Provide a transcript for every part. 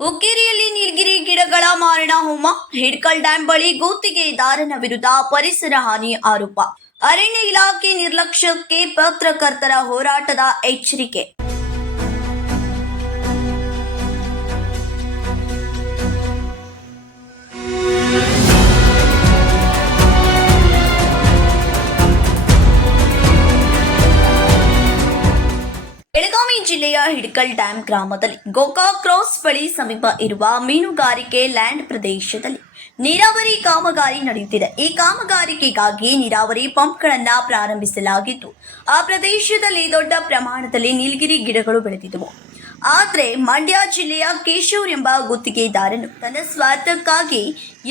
ಹುಕ್ಕೇರಿಯಲ್ಲಿ ನೀಲಗಿರಿ ಗಿಡಗಳ ಮಾರಣ ಹೋಮ, ಹಿಡ್ಕಲ್ ಡ್ಯಾಂ ಬಳಿ ಗುತ್ತಿಗೆದಾರನ ವಿರುದ್ಧ ಪರಿಸರ ಹಾನಿ ಆರೋಪ. ಅರಣ್ಯ ಇಲಾಖೆ ನಿರ್ಲಕ್ಷ್ಯಕ್ಕೆ ಪತ್ರಕರ್ತರ ಹೋರಾಟದ ಎಚ್ಚರಿಕೆ. ಬೆಳಗಾವಿ ಜಿಲ್ಲೆಯ ಹಿಡ್ಕಲ್ ಡ್ಯಾಂ ಗ್ರಾಮದಲ್ಲಿ ಗೋಕಾಕ್ ಕ್ರಾಸ್ ಬಳಿ ಸಮೀಪ ಇರುವ ಮೀನುಗಾರಿಕೆ ಲ್ಯಾಂಡ್ ಪ್ರದೇಶದಲ್ಲಿ ನೀರಾವರಿ ಕಾಮಗಾರಿ ನಡೆಯುತ್ತಿದೆ. ಈ ಕಾಮಗಾರಿಕೆಗಾಗಿ ನೀರಾವರಿ ಪಂಪ್ಗಳನ್ನು ಪ್ರಾರಂಭಿಸಲಾಗಿದ್ದು, ಆ ಪ್ರದೇಶದಲ್ಲಿ ದೊಡ್ಡ ಪ್ರಮಾಣದಲ್ಲಿ ನೀಲಗಿರಿ ಗಿಡಗಳು ಬೆಳೆದಿದ್ದವು. ಆದರೆ ಮಂಡ್ಯ ಜಿಲ್ಲೆಯ ಕೇಶೂರ್ ಎಂಬ ಗುತ್ತಿಗೆದಾರನು ತನ್ನ ಸ್ವಾರ್ಥಕ್ಕಾಗಿ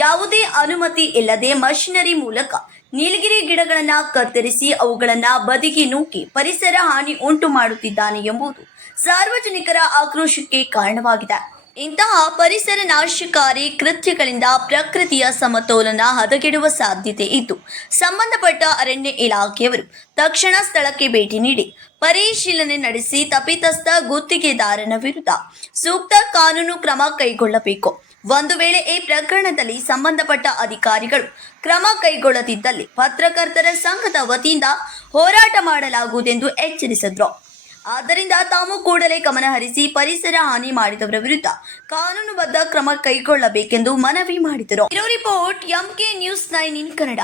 ಯಾವುದೇ ಅನುಮತಿ ಇಲ್ಲದೆ ಮಷಿನರಿ ಮೂಲಕ ನೀಲಗಿರಿ ಗಿಡಗಳನ್ನು ಕತ್ತರಿಸಿ ಅವುಗಳನ್ನು ಬದಿಗೆ ನೂಕಿ ಪರಿಸರ ಹಾನಿ ಉಂಟು ಮಾಡುತ್ತಿದ್ದಾನೆ ಎಂಬುದು ಸಾರ್ವಜನಿಕರ ಆಕ್ರೋಶಕ್ಕೆ ಕಾರಣವಾಗಿದೆ. ಇಂತಹ ಪರಿಸರ ನಾಶಕಾರಿ ಕೃತ್ಯಗಳಿಂದ ಪ್ರಕೃತಿಯ ಸಮತೋಲನ ಹದಗೆಡುವ ಸಾಧ್ಯತೆ ಇದ್ದು, ಸಂಬಂಧಪಟ್ಟ ಅರಣ್ಯ ಇಲಾಖೆಯವರು ತಕ್ಷಣ ಸ್ಥಳಕ್ಕೆ ಭೇಟಿ ನೀಡಿ ಪರಿಶೀಲನೆ ನಡೆಸಿ ತಪ್ಪಿತಸ್ಥ ಗುತ್ತಿಗೆದಾರನ ವಿರುದ್ಧ ಸೂಕ್ತ ಕಾನೂನು ಕ್ರಮ ಕೈಗೊಳ್ಳಬೇಕು. ಒಂದು ವೇಳೆ ಈ ಪ್ರಕರಣದಲ್ಲಿ ಸಂಬಂಧಪಟ್ಟ ಅಧಿಕಾರಿಗಳು ಕ್ರಮ ಕೈಗೊಳ್ಳದಿದ್ದಲ್ಲಿ ಪತ್ರಕರ್ತರ ಸಂಘದ ವತಿಯಿಂದ ಹೋರಾಟ ಮಾಡಲಾಗುವುದೆಂದು ಎಚ್ಚರಿಸಿದರು. ಆದ್ದರಿಂದ ತಾವು ಕೂಡಲೇ ಗಮನಹರಿಸಿ ಪರಿಸರ ಹಾನಿ ಮಾಡಿದವರ ವಿರುದ್ಧ ಕಾನೂನುಬದ್ಧ ಕ್ರಮ ಕೈಗೊಳ್ಳಬೇಕೆಂದು ಮನವಿ ಮಾಡಿದರು. Report MK News 9 in Kannada.